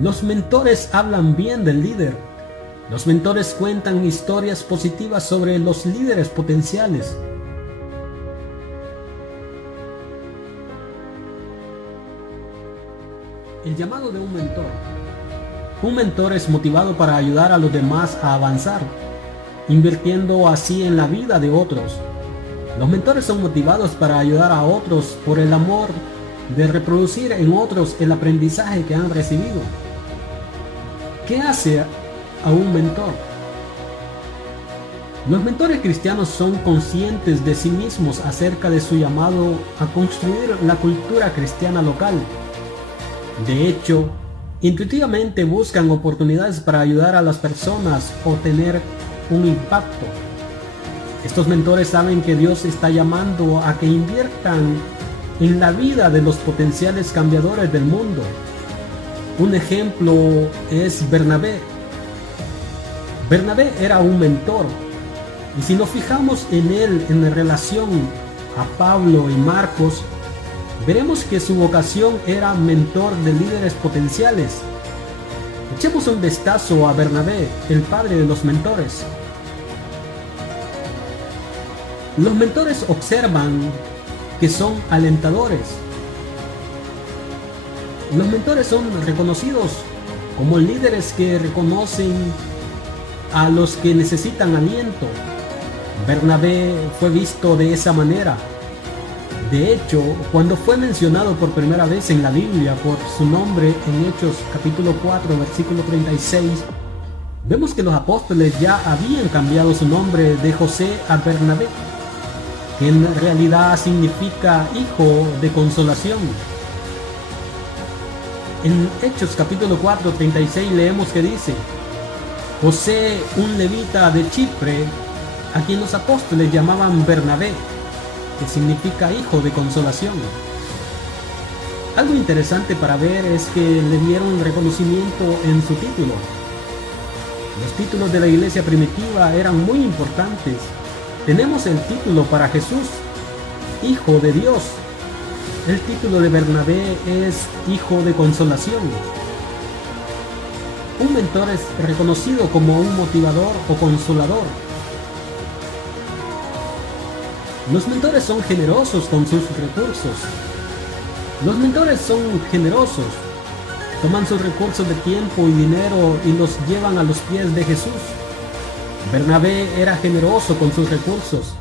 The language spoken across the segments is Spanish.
Los mentores hablan bien del líder. Los mentores cuentan historias positivas sobre los líderes potenciales. El llamado de un mentor. Un mentor es motivado para ayudar a los demás a avanzar, invirtiendo así en la vida de otros. Los mentores son motivados para ayudar a otros por el amor de reproducir en otros el aprendizaje que han recibido. ¿Qué hace a un mentor? Los mentores cristianos son conscientes de sí mismos acerca de su llamado a construir la cultura cristiana local. De hecho, intuitivamente buscan oportunidades para ayudar a las personas o tener un impacto. Estos mentores saben que Dios está llamando a que inviertan en la vida de los potenciales cambiadores del mundo. Un ejemplo es Bernabé. Bernabé era un mentor, y si nos fijamos en él en relación a Pablo y Marcos, veremos que su vocación era mentor de líderes potenciales. Echemos un vistazo a Bernabé, el padre de los mentores. Los mentores observan que son alentadores. Los mentores son reconocidos como líderes que reconocen a los que necesitan aliento. Bernabé fue visto de esa manera. De hecho, cuando fue mencionado por primera vez en la Biblia por su nombre en Hechos capítulo 4, versículo 36, vemos que los apóstoles ya habían cambiado su nombre de José a Bernabé, que en realidad significa hijo de consolación. En Hechos capítulo 4, 36 leemos que dice: José, un levita de Chipre, a quien los apóstoles llamaban Bernabé, que significa hijo de consolación. Algo interesante para ver es que le dieron reconocimiento en su título. Los títulos de la iglesia primitiva eran muy importantes. Tenemos el título para Jesús, Hijo de Dios. El título de Bernabé es Hijo de Consolación. Un mentor es reconocido como un motivador o consolador. Los mentores son generosos con sus recursos. Los mentores son generosos. Toman sus recursos de tiempo y dinero y los llevan a los pies de Jesús. Bernabé era generoso con sus recursos.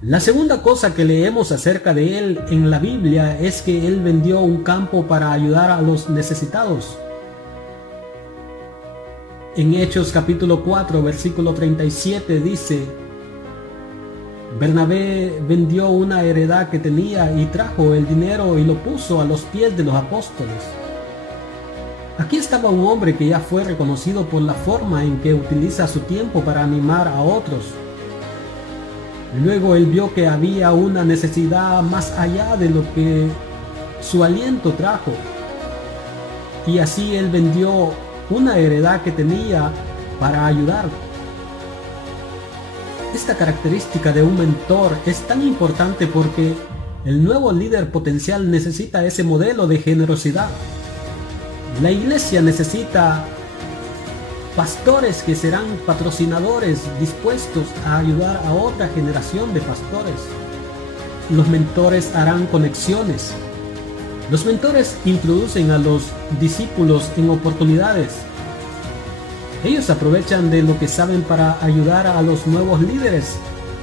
La segunda cosa que leemos acerca de él en la Biblia es que él vendió un campo para ayudar a los necesitados. En Hechos capítulo 4, versículo 37 dice: Bernabé vendió una heredad que tenía y trajo el dinero y lo puso a los pies de los apóstoles. Aquí estaba un hombre que ya fue reconocido por la forma en que utiliza su tiempo para animar a otros. Luego él vio que había una necesidad más allá de lo que su aliento trajo. Y así él vendió una heredad que tenía para ayudar. Esta característica de un mentor es tan importante porque el nuevo líder potencial necesita ese modelo de generosidad. La iglesia necesita pastores que serán patrocinadores dispuestos a ayudar a otra generación de pastores. Los mentores harán conexiones. Los mentores introducen a los discípulos en oportunidades. Ellos aprovechan de lo que saben para ayudar a los nuevos líderes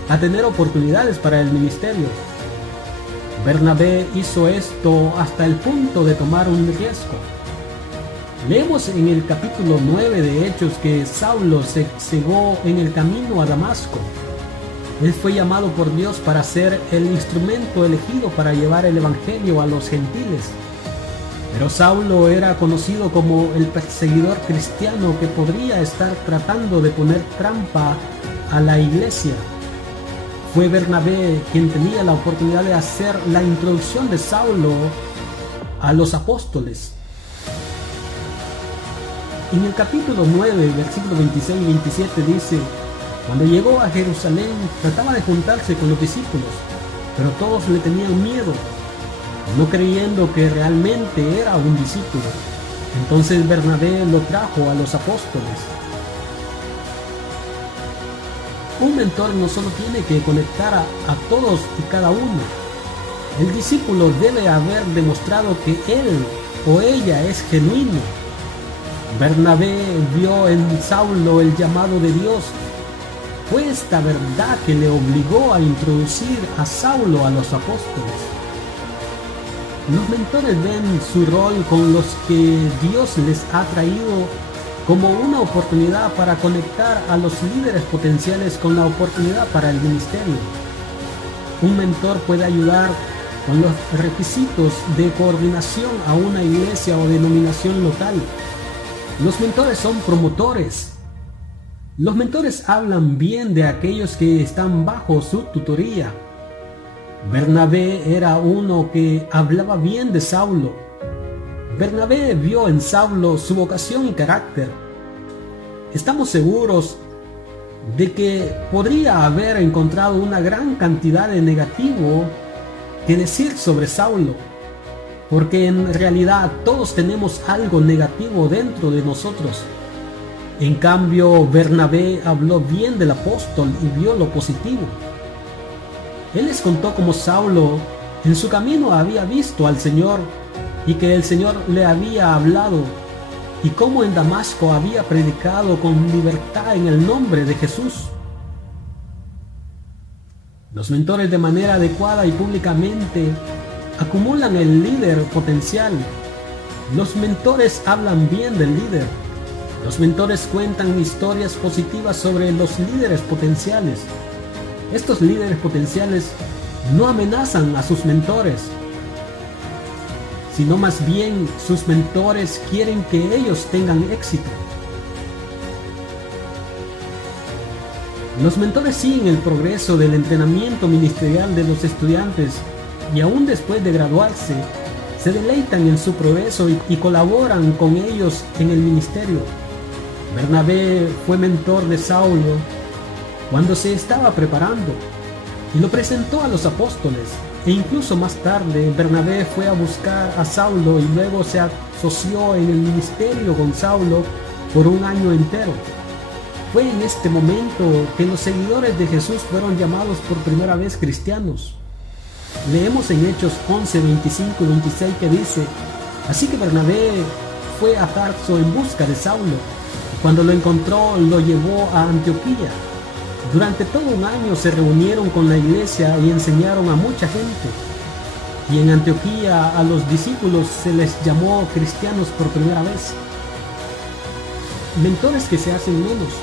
a tener oportunidades para el ministerio. Bernabé hizo esto hasta el punto de tomar un riesgo. Leemos en el capítulo 9 de Hechos que Saulo se cegó en el camino a Damasco. Él fue llamado por Dios para ser el instrumento elegido para llevar el evangelio a los gentiles. Pero Saulo era conocido como el perseguidor cristiano que podría estar tratando de poner trampa a la iglesia. Fue Bernabé quien tenía la oportunidad de hacer la introducción de Saulo a los apóstoles. En el capítulo 9, versículos 26 y 27 dice: Cuando llegó a Jerusalén, trataba de juntarse con los discípulos, pero todos le tenían miedo, no creyendo que realmente era un discípulo. Entonces Bernabé lo trajo a los apóstoles. Un mentor no solo tiene que conectar a todos y cada uno. El discípulo debe haber demostrado que él o ella es genuino. Bernabé vio en Saulo el llamado de Dios. Fue esta verdad que le obligó a introducir a Saulo a los apóstoles. Los mentores ven su rol con los que Dios les ha traído como una oportunidad para conectar a los líderes potenciales con la oportunidad para el ministerio. Un mentor puede ayudar con los requisitos de coordinación a una iglesia o denominación local. Los mentores son promotores. Los mentores hablan bien de aquellos que están bajo su tutoría. Bernabé era uno que hablaba bien de Saulo. Bernabé vio en Saulo su vocación y carácter. Estamos seguros de que podría haber encontrado una gran cantidad de negativo que decir sobre Saulo, porque en realidad todos tenemos algo negativo dentro de nosotros. En cambio, Bernabé habló bien del apóstol y vio lo positivo. Él les contó cómo Saulo en su camino había visto al Señor y que el Señor le había hablado, y cómo en Damasco había predicado con libertad en el nombre de Jesús. Los mentores, de manera adecuada y públicamente, acumulan el líder potencial. Los mentores hablan bien del líder. Los mentores cuentan historias positivas sobre los líderes potenciales. Estos líderes potenciales no amenazan a sus mentores, sino más bien sus mentores quieren que ellos tengan éxito. Los mentores siguen el progreso del entrenamiento ministerial de los estudiantes y aún después de graduarse, se deleitan en su progreso y colaboran con ellos en el ministerio. Bernabé fue mentor de Saulo cuando se estaba preparando y lo presentó a los apóstoles, e incluso más tarde Bernabé fue a buscar a Saulo y luego se asoció en el ministerio con Saulo por un año entero. Fue en este momento que los seguidores de Jesús fueron llamados por primera vez cristianos. Leemos en Hechos 11, 25 y 26 que dice: así que Bernabé fue a Tarso en busca de Saulo, y cuando lo encontró lo llevó a Antioquía. Durante todo un año se reunieron con la iglesia y enseñaron a mucha gente. Y en Antioquía a los discípulos se les llamó cristianos por primera vez. Mentores que se hacen menos.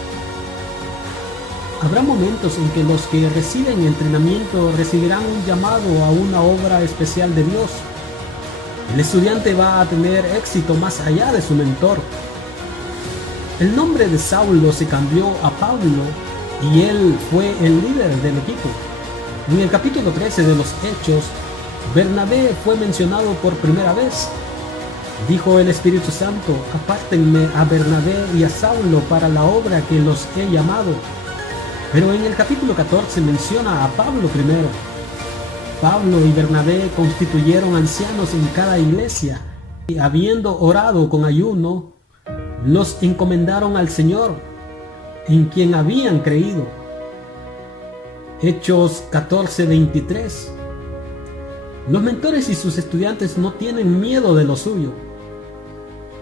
Habrá momentos en que los que reciben entrenamiento recibirán un llamado a una obra especial de Dios. El estudiante va a tener éxito más allá de su mentor. El nombre de Saulo se cambió a Pablo y él fue el líder del equipo. En el capítulo 13 de los Hechos, Bernabé fue mencionado por primera vez. Dijo el Espíritu Santo: apártenme a Bernabé y a Saulo para la obra que los he llamado. Pero en el capítulo 14 menciona a Pablo primero. Pablo y Bernabé constituyeron ancianos en cada iglesia y, habiendo orado con ayuno, los encomendaron al Señor, en quien habían creído. Hechos 14:23. Los mentores y sus estudiantes no tienen miedo de lo suyo.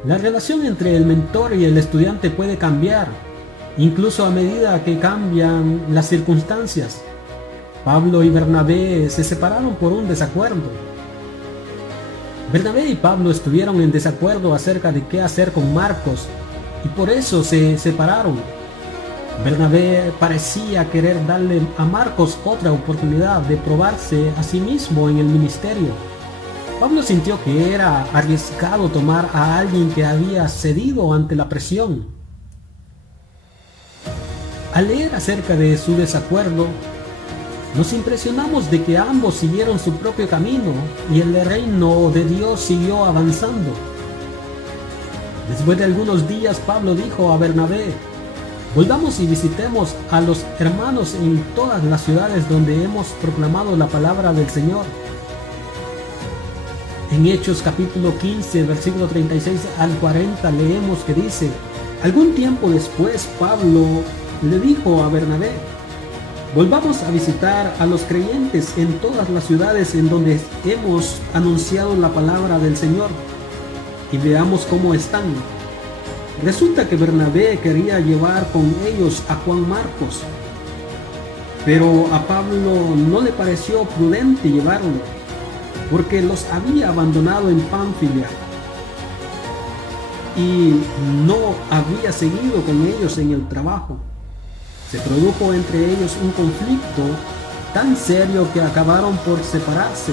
La relación entre el mentor y el estudiante puede cambiar, incluso a medida que cambian las circunstancias. Pablo y Bernabé se separaron por un desacuerdo. Bernabé y Pablo estuvieron en desacuerdo acerca de qué hacer con Marcos, y por eso se separaron. Bernabé parecía querer darle a Marcos otra oportunidad de probarse a sí mismo en el ministerio. Pablo sintió que era arriesgado tomar a alguien que había cedido ante la presión. Al leer acerca de su desacuerdo, nos impresionamos de que ambos siguieron su propio camino y el reino de Dios siguió avanzando. Después de algunos días, Pablo dijo a Bernabé: volvamos y visitemos a los hermanos en todas las ciudades donde hemos proclamado la palabra del Señor. En Hechos capítulo 15, versículo 36 al 40 leemos que dice: algún tiempo después Pablo le dijo a Bernabé: volvamos a visitar a los creyentes en todas las ciudades en donde hemos anunciado la palabra del Señor y veamos cómo están. Resulta que Bernabé quería llevar con ellos a Juan Marcos, pero a Pablo no le pareció prudente llevarlo, porque los había abandonado en Pánfilia y no había seguido con ellos en el trabajo. Se produjo entre ellos un conflicto tan serio que acabaron por separarse.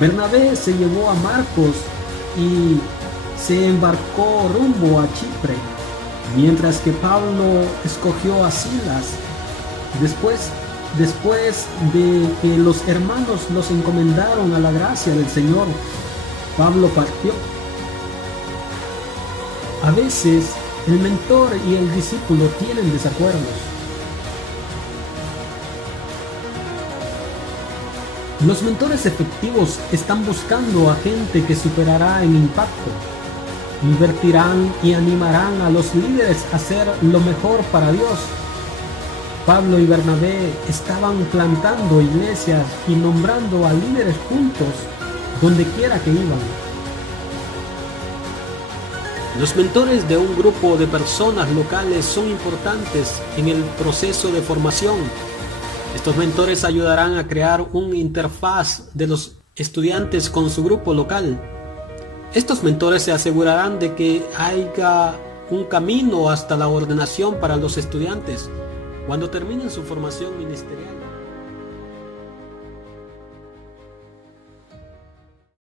Bernabé se llevó a Marcos y se embarcó rumbo a Chipre, mientras que Pablo escogió a Silas. Después de que los hermanos los encomendaron a la gracia del Señor, Pablo partió. A veces el mentor y el discípulo tienen desacuerdos. Los mentores efectivos están buscando a gente que superará en impacto. Invertirán y animarán a los líderes a hacer lo mejor para Dios. Pablo y Bernabé estaban plantando iglesias y nombrando a líderes juntos donde quiera que iban. Los mentores de un grupo de personas locales son importantes en el proceso de formación. Estos mentores ayudarán a crear una interfaz de los estudiantes con su grupo local. Estos mentores se asegurarán de que haya un camino hasta la ordenación para los estudiantes cuando terminen su formación ministerial.